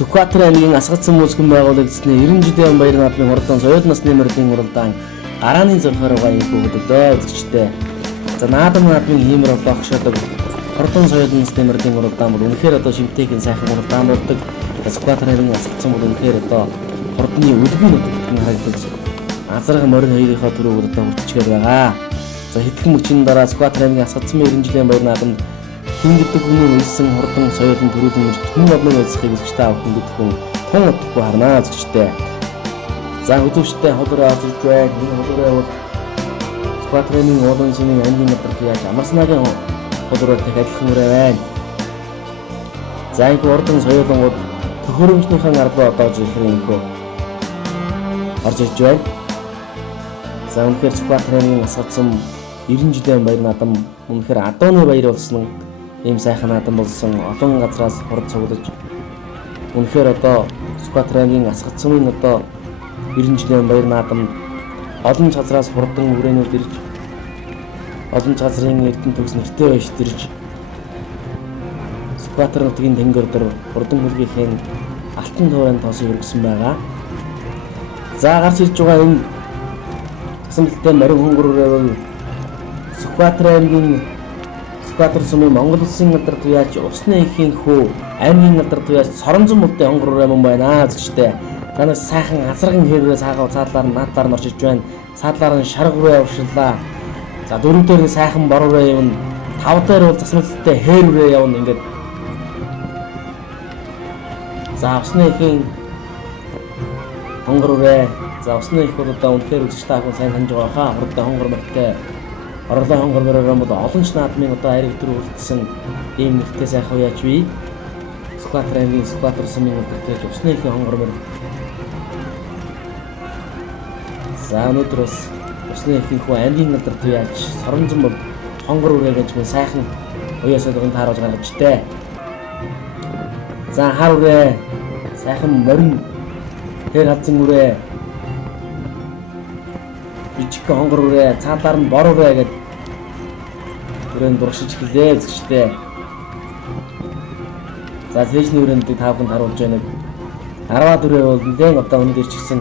Сүхбаатар аймгийн Асгацсан музикийн байгуулагдсны 90 жилийн баяр наадмын хурдан соёл насны мөрдийн уралдаан гарааны зурхаар байгаа юм хөдөлөө үзэгчтэй. За наадмын хиймэр олоогшоодог хурдан соёл насны мөрдийн уралдаан бол үнэхээр одоо шимтээгийн сайхан уралдаан болдог. Сүхбаатар аймгийн Асгацсан бол үнэхээр одоо хурдны үлгэн нутагт харагдаж азраг морин хоёрынхоо төрөөр одоо хүртчихээр байгаа. За хэдхэн мөчийн дараа Сүхбаатар аймгийн Асгацсан 90 жилийн баяр наадамд хин гэдэг хүний үлсэн хурдан соёлын төрөлн мөрд түн одны үлсхийг үзэгчтэй авах гэдэг хүн тун удахгүй харнаа үзэгчтэй. За үзэгчтэй холроо авч байна. Энэ холроо бол Сүхбаатарын уулын сүмийн аймгийн алдарт яаж Амарснагийн холроотой адилхан үрээ байна. За энэ хурдан соёлонгууд төхөөрөмжнийхэн ардуу одоож ирэх юм хөө орж ирж байна. За үнэхээр Сүхбаатарын Асгацсан 90 жилийн баяр наадам үнэхээр адууны баяр болсон ийм сайхан наадам болсон. Олон газраас хурд цуглаж үнэхээр одоо Сүхбаатар аймгийн Асгацсан одоо 90 жилийн баяр наадам олон газраас хурдан үрээнүүд ирж олон газрын эрдэнэ төгс нэртэй байж ирж Сүхбаатар нутгийн тэнгэр дээр хурдан хөлгийнхээ алтан туурайн тоосыг өргөсөн байгаа. За гарч ирж байгаа энэ тасамлалтай морин хонгороо бол Сүхбаатар аймгийн Сүхбаатар сумын Монгол Улсын алдарт туяач усны ихийн хөө аймгийн алдарт туяач Соронзон мултын хонгороо юм байна үзэгчтэй. Танаас сайхан азарган хэрвээ цаадлаар нь наадлаар нь орж иж байна. Цаадлаар нь шарга үрээ уршиллаа. За дөрөв дээр нь сайхан бор үрээ явна. Тав дээр бол засмалтай хээр үрээ явна ингээд. За усны ихийн хонгор үрээ. За усны их бол одоо үнэхээр үзэгчтэй ахын сайн санаж байгаа хаа. Хурдан хонгор мөртэй орлоо хонгор мөрөөр бол олон ч наадмын одоо ариг төр хүртсэн ийм нэртэй сайхан уяач бий. Сүхбаатар аймгийн Сүхбаатар сумын алдарт усны ихийн хонгор мөр. За өнөөдөр бас усны ихийн хүү аймгийн алдарт туяач Соронзон бол хонгор үрээ гэж мэн сайхан уяасаа дөрөнд тааруулж гаргаж тээ. За хар үрээ сайхан морин хэр хадсан үрээ бичиг хонгор үрээ цаадлаар нь бор үрээ гэдэг үрээнд дуршиж гэлээ үзэгчтэй. За цэжний үрээнд тавхан харуулж байна. 10-аад үрээ бол нэлээд одоо өнөдөр ирчихсэн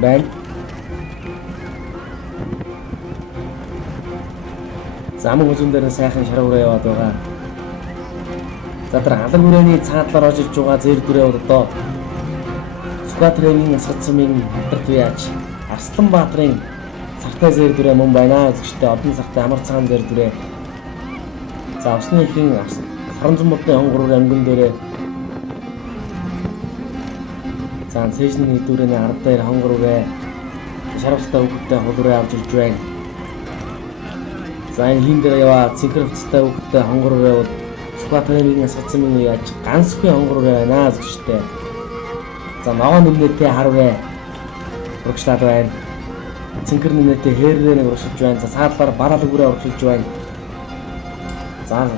байна. Замын хүзүүн дээр нь сайхан шарга үрээ яваад байгаа. За тэр алга үрээний цаадлаар орж ирж байгаа зэр дүрээ бол одоо Сүхбаатар аймгийн Асгацсан алдарт туяач Арсланбаатарын сартай зэр дүрээ мөн байна үзэгчтэй. Одон сартай амар цагаан зэр дүрээ. За усны ихийн Соронзон мултын хонгор үрээ өнгөн дээрээ. За цэжний дүрээний ард дээр хонгор үрээ шарвалтай хөвгтэй хол үрээ авч ирж байна. За энэ хин дээр яваа цэнхэр хувцастай хөвгтэй хонгор үрээ бол Сүхбаатар аймгийн Асгацсан яаж ганц үхэн хонгор үрээ байна үзэгчтэй. За ногоо нэмнэтэй хар үрээ урагшлаад байна. Цэнхэр нэмнэтэй хээрээ нэг урагшилж байна. За цаадлаар бараал үрээ урагшилж байна. За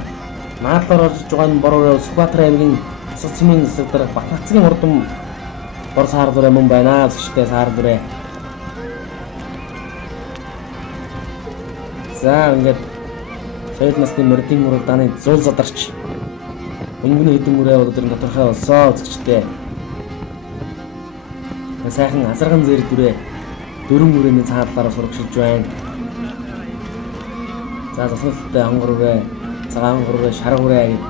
наадлаар орж байгаа нь бор үрээ Сүхбаатар аймгийн Асгацсан засаг дээр Батнацгийн хурдан бор саар дүрээ мөн байна үзэгчтэй саар дүрээ. За ингээд соёл насны мөрдийн уралдааны зуул задарч өнгөний хэдэн үрээ бол өдөр тодорхой болсоо үзэгчтэй. Сайхан азарган зэр дүрээ дөрвөн үрээний цаадлаараа сурагшилж байна. За засмалтай хонгор үрээ, цагаан хонгор үрээ, шарга үрээ гэдэг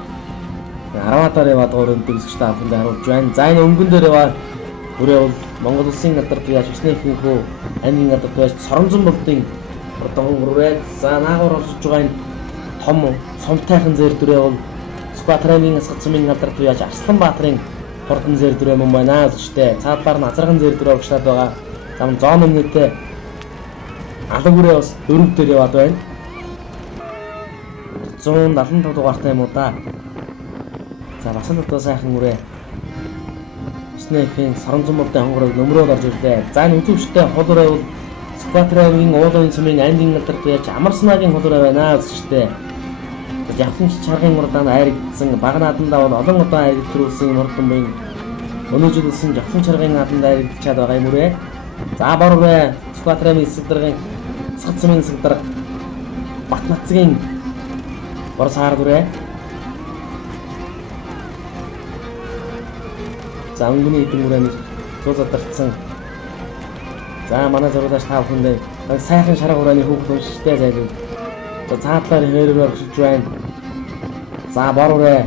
10-аар яваад өөрөнд үзэгчтэй авахын харуулж байна. За энэ өнгөн дээр яваа үрээ бол Монгол Улсын алдарт туяач усны ихийн хөө аймгийн алдарт туяач Соронзон мултын хурдан хонгор үрээ. За наагур орж байгаа энэ том сумтайхан зэр дүрээ бол Сүхбаатар аймгийн Асгацсан алдарт туяач Арсланбаатарын хурдан зэр дүрээ мөн байна үзэгчтэй. Цаадлаар нь азарган зэр дүрээ урагшлаад байгаа. Зам зоон өмнөдөө алга үрээ бас дөрөв дээр яваад байна. 175 дугаартай юм уу да. За бас л одоо сайхан үрээ. Усны ихийн Соронзон мултын хонгорыг нөмрөөр орж ирлээ. За энэ үзүүчтэй хол үрээ бол Сүхбаатар аймгийн уулын сумын аймгийн алдарт туяач Амарснагийн хол үрээ байна үзэгчтэй. Явхан чаргын уралдаанд айрагдсан баг наадамдаа бол олон удаа айрагдтруулсан хурдан буян өнөөжлөсөн явхан чаргын наадамд айрагдчаад байгаа юм үрээ. За бор үрээ Сүхбаатар аймгийн засаг даргын Асгацсан засаг дарга Батнацгийн бор саар дүрээ. За өнгөний эдэн мөрөнд цуул задарсан. За манай зургуулаач та бүхэндээ сайхан шарга хурааны хүүхд уншигчтай зайлгүй. За цаатлаар хээрээр оршиж байна. За бор үрээ,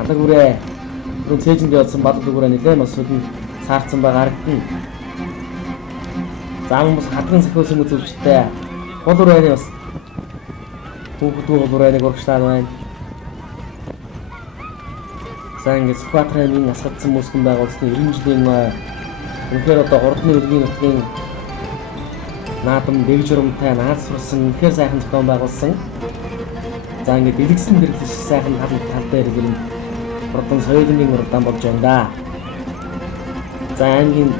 алаг үрээ. Гүн цээжинд явсан бадлаг үрээ нэлээд бас сүлэн саарцсан байгаа харагдана. За хүмүүс хадган сахиусан үзүүлжтэй. Хол үрээний бас хүүхдүүд хол үрээнийг урагшлаад байна. За ингээд Скватраймын асгадсан мөсгөн байгуулсны 90 жилийн үнэхээр одоо ордны өргөний нутгийн наадам дэг журамтай наад сурсан үнэхээр сайхан зохион байгуулсан. За ингээд дэлгэсэн дэрлэж сайхан тал дээр гэрэн ордон соёлын уралдаан болж байна да. За аймгийн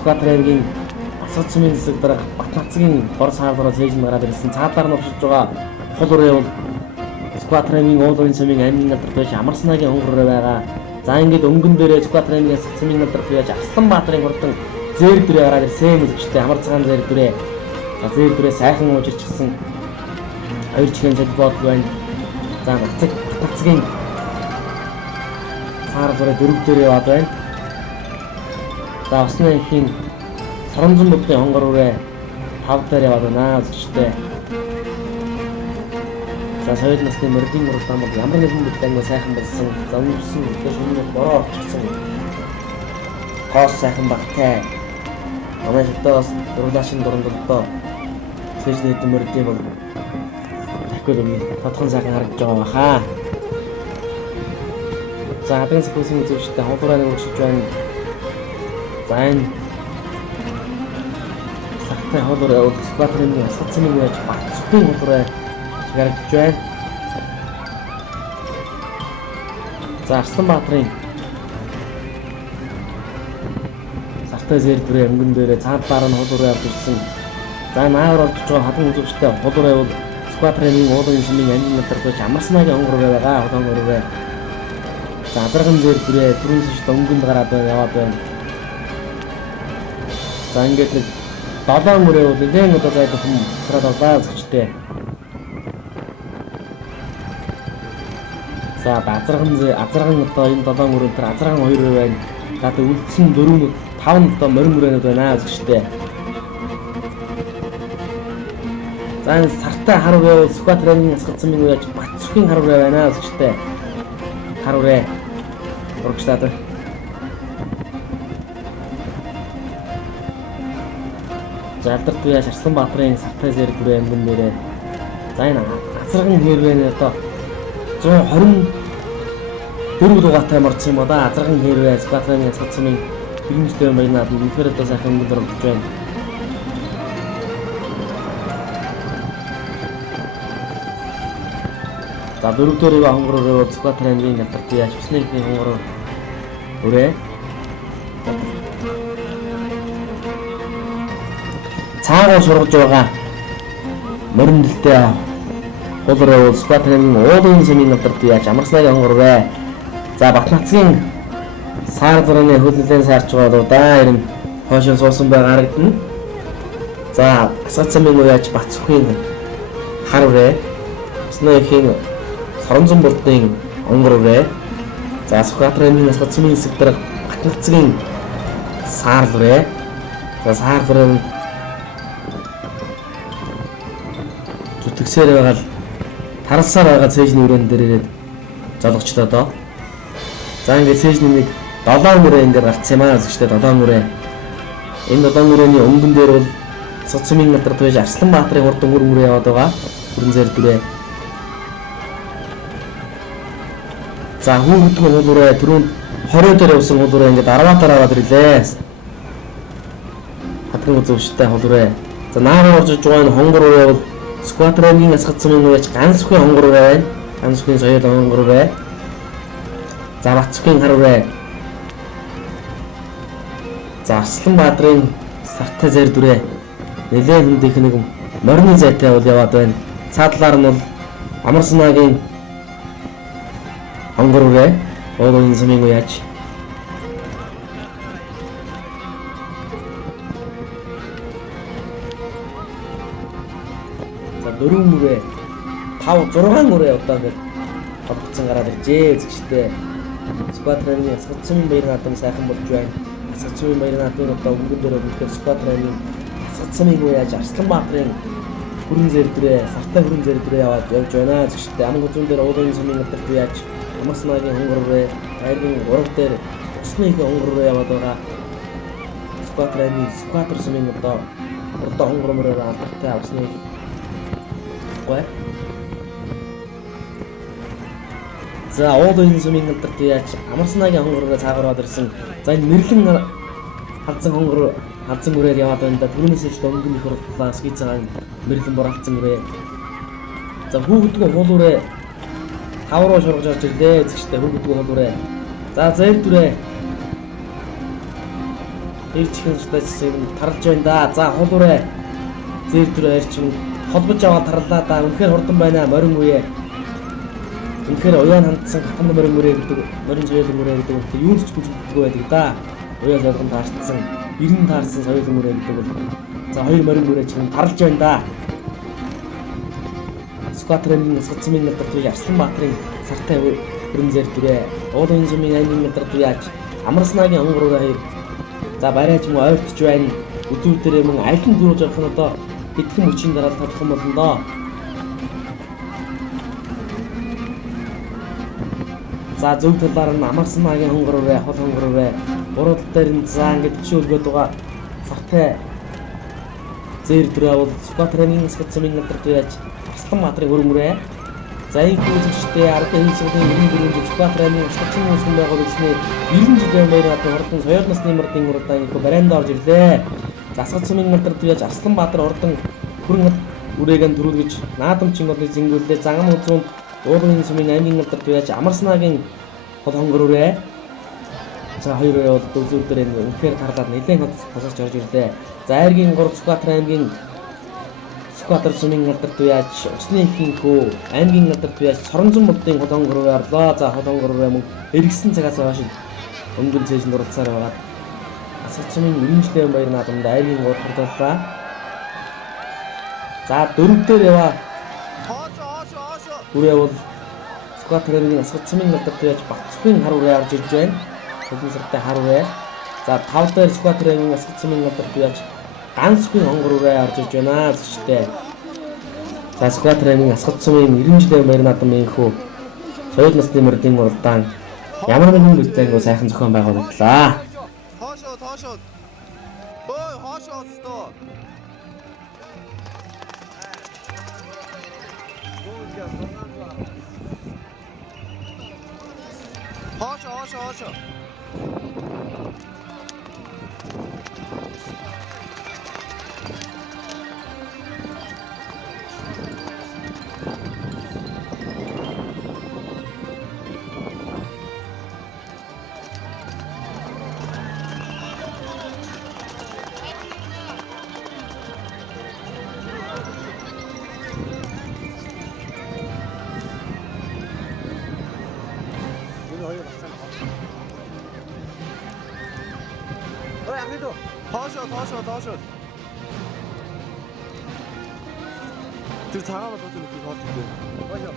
Скватраймын асгадсан хэсэг дараах Батнацгийн бор саалруу цээжин гараад ирсэн цаадаар нь уршиж байгаа хол үрээ бол Скватраймын уулын сумын аймгийн алдарт байж Амарснагийн хонгороо байгаа. За ингээд өнгөн дээрээ Скватраймын асгадсан алдарт байж Арсланбаатарын хурдан зээр дүрээ гараад ирсэн үзэгчтэй амар цагаан зээр дүрээ. За зээр дүрээ сайхан уужирчсан 2 чихэн цад бод байна. За Батнацгийн саар дүрээ дөрөв дээрээ яваад байна. За усны ихийн Соронзон будын хонгор үрээ 5 дээр яваад байна үзэгчтэй. За соёл насны мордын уралдаан бол ямар нэгэн бүтээнгээ сайхан болсон. Зовлсон гэдэг шинээр бороо орчихсон. Хоос сайхан багтай. Манай хятадас дурлаашин дурандалдаа цэжний мордын бол дахиад тодхон сайхан харагдаж байгаа баха. За хадган сахиусын үзүүлжтэй хонхороо урагшиж байна. За энэ сахтай хоолоор Скватраймын асгадсан юм яаж багцгүй хоолороо гаргаж байна. За Арсланбаатарын сартай зэр дүрээ өнгөн дээрээ цаадлаар нь хол ураа авч ирсэн. За наагаар орж байгаа хадган үзүүлжтэй хол ураа бол Скватраймын уулын сумын аймгийн алдарт байж Амарснагийн хонгор байгаа. Хонгор ураа. За азарган зэр дүрээ түрүүн шишд өнгөнд гараад яваад байна. За ингээд нэг 7 мөрөө бол нэгэн удаа зайлах юм хараад байгаа зүгчтэй. За азарган одоо энэ 7 мөрөнд тэр азарган 2 байна. За тэ үлдсэн 4 5 одоо морин мөрөөнүүд байна зүгчтэй. За энэ сартай хар үрээ Скватраймын асгадсан юм яаж Батцхийн хар үрээ байна зүгчтэй. Хар үрээ урагшлаад. За алдарт үеэс Арсланбаатарын сартай зэр дүрээ ангин дээрээ. За энэ азарган хэрвэн одоо 124 дугаартай морцсон юм да. Азарган хэрвээ Скватраймын асгадсан юм 90 жилийн баянаад үнэхээр одоо сайхан өнгөнд орж байна. За дөрөвдөр ива хонгор өрөө бол Скватраймын алдарт үеэс усны хонгор өрөө. Цаагаар сургаж байгаа моринэлтэй хол өрөө бол Скватраймын уулын сумын алдарт яаж Амарснагийн хонгор өрөө. За Батнацгийн саар дурны хөлнөлэн саарч байгаа да ер нь хойшоо суусан байгаа харагдана. За асгадсан юм яаж Батцхийн хар өрөө. Усны ихийн Соронзон будын хонгор өрөө. За Скватраймын асгадсан хэсэг дээр Батнацгийн саар өрөө. За саар өрөө зүтгэсээр байгаа л таралсаар байгаа цээжний өрөөнд дээр ирээд золгочлоо доо. За ингээд цээжний нэг 7 мөрөө ингээд гарцсан юм аа зүгчтэй 7 мөрөө. Энэ 7 мөрөөний өнгөн дээр бол Соцмын алдарт байж Арсланбаатарын хурдан үр мөрөө яваад байгаа. Бүрэн зэр дүрээ. За хүүхдийн хол ураа түрүүнд 20 дээр явсан хол ураа ингээд 10-аар аваад ирлээ. Хатган үзүүштэй хол ураа. За наагаар орж иж байгаа энэ хонгор ураа бол Скватраймын асгадсан юм яаж ганц үхэн хонгор ураа байна. Ганц үхэн соёл хонгор ураа. За Батцхийн хар ураа. За Арсланбаатарын сартай зэр дүрээ. Нэлээд хүндийнх нэг морины зайтай бол яваад байна. Цаадлаар нь бол Амарснагийн хонгор ураа. Уулын сумын яаж. За 4 мөрөө 5 6 мөрөө одоо ингээд холбогдсон гараад иржээ үзэгчтэй. Сквадраны асгацсан баяр наадам сайхан болж байна. Асгацсан баяр наадмын одоо өнгөн дээр өгөхөөр Сквадраны асгацсан юу яаж Арсланбаатарын хүрэн зэрдрээ сартай хүрэн зэрдрээ явж байна. Зөвшөлтөө аман гүзүүн дээр уулын сумын өдөрт яаж Амарснагийн хонгороо айрын 3 дээр усны их хонгороо яваад байгаа. Сквадраны Сквадр сумын одоо хонгормороо алдартай усны гой. За уулын сумын өдөрт яаж Амарснагийн хонгороо цаагараад ирсэн. За энэ мэрлэн халдсан хонгороо халдсан үрээр яваад байна да. Түрүүнээс ч дөнгөн их хурлаа скицагаан мэрлэн боралцсан үрээ. За хүүхдгөө хуулуурээ тавруу шургаж орж ирлээ. Эцэгчтэй хүүхдгөө хуулуурээ. За зэр дүрээ. Ирчихэн статисыг тарлж байна да. За хуулуурээ. Зэр дүрээ ирчин холбож аваад тарлаа да. Үнэхээр хурдан байна. Морин үе. Үнэхээр уян хандсан хатан морин үрээ гэдэг. Морин соёлын үрээ гэдэг. Юунд ч гүцэдэггүй байдаг да. Уян солгон таарсан. 90 таарсан соёлын үрээ гэдэг бол за 2 морин үрээ чинь тарлж байна да. Сквадрын асгацсан өдөрт Арсланбаатарын сартай хүрэн зэр дүрээ уулын сумын аймгийн өдөрт яаж Амарснагийн хонгороо хоёр за барайч мөн ойртож байна. Үзүүр дээрээ мөн айлын дөрөж явах нь одоо хэдхэн мөчийн дараа тодох юм болно доо. За зөв талаар нь Амарснагийн хонгороо хол хонгороо буруу тал дээр нь за ингэж тгшүүлгээд байгаа сартай зэр дүрээ бол Сквадрын асгацсан өдөрт яаж Арсланбаатарын хөрмөрөө за энэ үзэгчтэй ардын хэлцээний 94 Сквадрын асгацсан хүмүүсийн байгууллагын 90 жилийн баяр наадмын хурдан соёл насны мөрдийн уралдаан их барайнд орж ирлээ. Асгацсан өдөрт яаж Арсланбаатар хурдан хүрэн үрээгээ төрүүлгэж наадамчин олыг зингүүлээ. Загам үзүүнд уулын сумын аймгийн өдөрт яаж Амарснагийн хол хонгороо за хоёроо бол үзүүр дээр үнэхээр тарлаад нэлээд тасарч орж ирлээ. За айргийн 3 Сквадрын аймгийн Сквадр сумын өдөрт яаж усны ихэнхүү аймгийн өдөрт яаж Соронзон модын хол хонгороо орлоо. За хол хонгороо мөн эргэсэн цагаас хойш өнгөн цээжинд оролцоор байгаа. Асгацсан 90 жилийн баяр наадамд айргийн 3 хурдлаа. За дөрөв дээр яваа. Үрээ бол Сквадрын асгацсан өдөрт яаж Батцгийн хар үрээ орж ирж байна. Хэдэн сартай хар үрээ. За 5 дээр Сквадрын асгацсан өдөрт яаж ганцгүй хонгор үрээ орж ирж байна зөвчтэй. За Сквадрын асгацсан 90 жилийн баяр наадмын хүү соёл насны мөрдийн уралдаан ямар нэгэн үеийнгүй сайхан зохион байгуулагдлаа. Хоошоо. Ой, хоошоо өстөө. Хоошоо. Хоошоо. Тэр цагаан болоод нэг хот гэдэг. Хоошоо.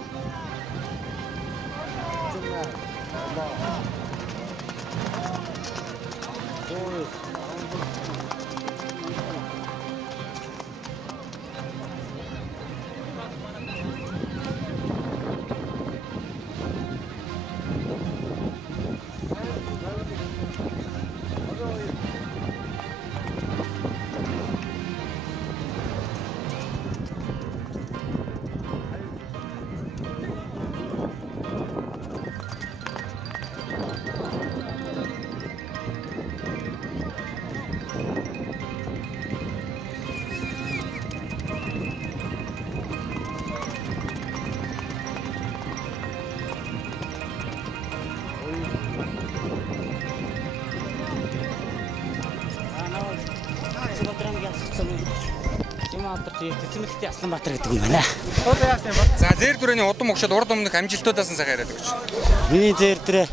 Тэцмэлтэй Арсланбаатар гэдэг юм байна. За зэр дүрэний удам өгшөд урд өмнөх амжилтуудаас нь сайхан яриад өгч. Миний зэр дүрээ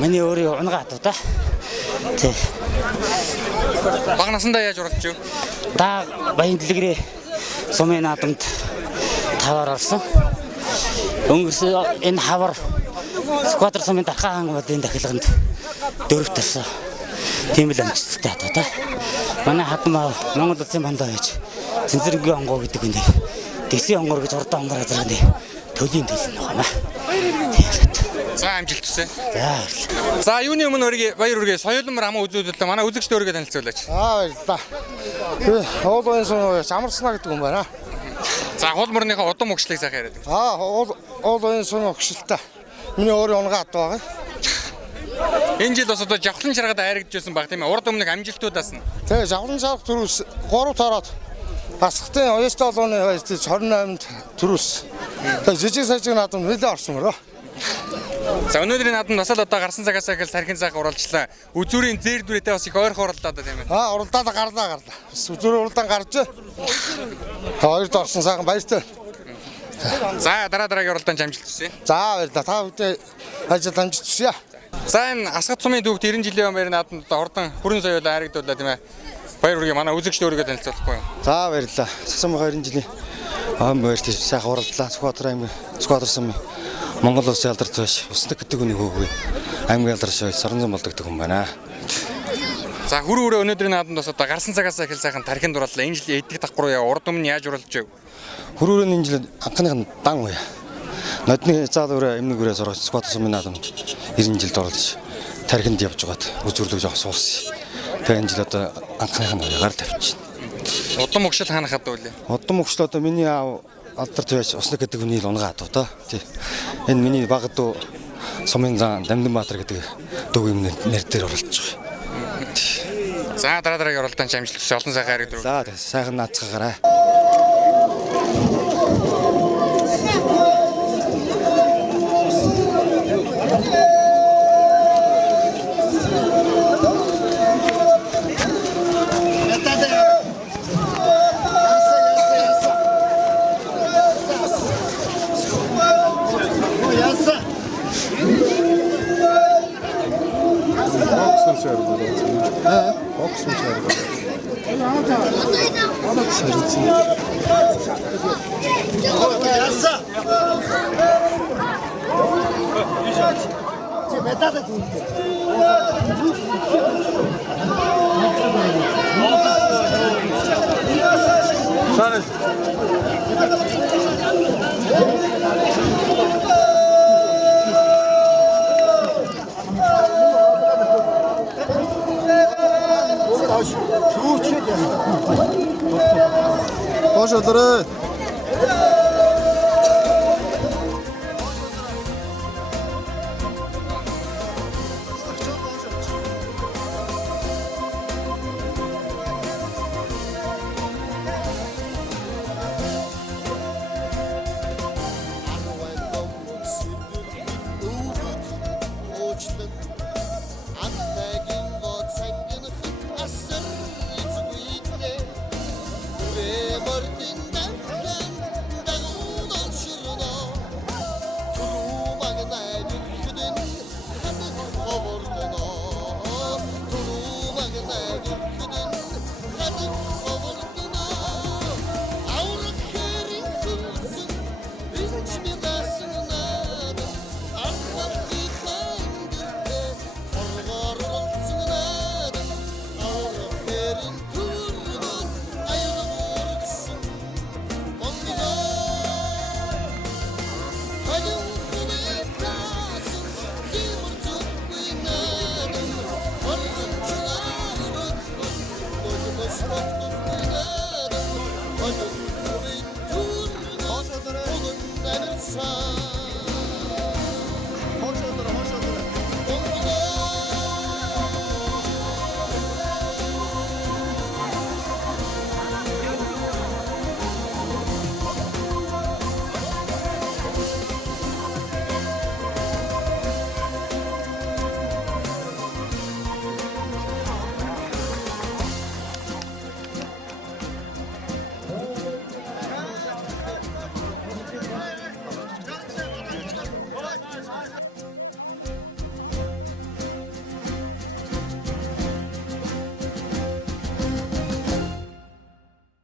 миний өөрийн унгаа хатав та. Тэг. Бага насандаа яаж уралдаж юу? Та баян дэлгэрээ сумын наадамд таваар орсон. Өнгөрсөн энэ хавар Сквадр сумын дархан хангамын дахилганд 4 тарсан. Тийм л амжилттай одоо та. Манай хатмаа Монгол улсын бандаа байж Цэнзэрэнгийн онгоо гэдэг үндэ. Дэсийн онгор гэж урд онгор азраны төлийн төлн байна. За амжилт хүсье. За. За юуны өмнө баяр үргээ соёлмор амаа үзүүлэлээ манай үзэгчдээ өргөө танилцуулаач. Баярлалаа. Хоолойн сон амарснаа гэдэг юм байна. За хуулморныхоо удам өгшлийг сайхан яриад. Хоолойн сон өгшөлтэй. Миний өөрийн унгаа ат байгаа. Энэ жил бас одоо жавхлан шаргад айрагдчихсан баг тийм ээ. Урд өмнөх амжилтуудаас нь. Тэгээ жавхлан шаргад төрөөс 3 тараад Асхтын оёстой олооны байж 28-нд төрөөс. Тэгээ жижиг сажиг наадам нэлээд орсон мөрөө. За өнөөдрийн наадамд бас л одоо гарсан цагаас ахэл сархин цаг уралчлаа. Үзүүрийн зээр дүрээтэй бас их ойрхон уралдаад байна тийм ээ. Уралдаад гарлаа. Үзүүр уралдаан гарч. Хоёрд орсон сайхан баяртай. За дараагийн уралдаанд амжилт хүсье. За баярлалаа. Та бүдээ ажил амжилт хүсье. За энэ Асгат сумын дүүхт 90 жилийн баярын наадамд одоо урдан хүрэн соёлоо хайрагдууллаа тийм ээ. Баяр үргээ манай үзэгчдээ өргөө танилцуулахгүй юу? За баярлалаа. Сумын 20 жилийн баярт сайхан уралдлаа. Сквадр сумын Монгол улсын алдарт байж Уснаг гэдэг үнийг хөөгөө аймгийн алдарт шой сарнзан болдог хүн байна. За хүрээ өнөөдрийн наадамд бас одоо гарсан цагаас ахэл сайхан тархинд дурлаа. Энэ жил эдгэх давхар уу яа урд өмнө яаж уралж вэ? Хүрүүрийн энэ жил анхных нь дан уу. Нодны заалуураа эмнэгүүрээ сургаж Сквадр сумын наадамд 90 жилд оролж тархинд явж байгаад үзүүрлэг жоох суулсан. Тэгээ энэ жил одоо анхных нь уягаар тавьчихна. Удам өгшил хаанах хад үлээ? Удам өгшил одоо миний аав алдарт байж Уснаг гэдэг үнийг унгаа хад одоо тий. Энэ миний баг дүү Сумын зан Дамданбаатар гэдэг дүү юм нэр дээр оролцож байгаа. За дараагийн уралдаанд амжилт хүсье. Олон сайхан хайрыг За сайхан наацгаагаарай. Hoş geldin.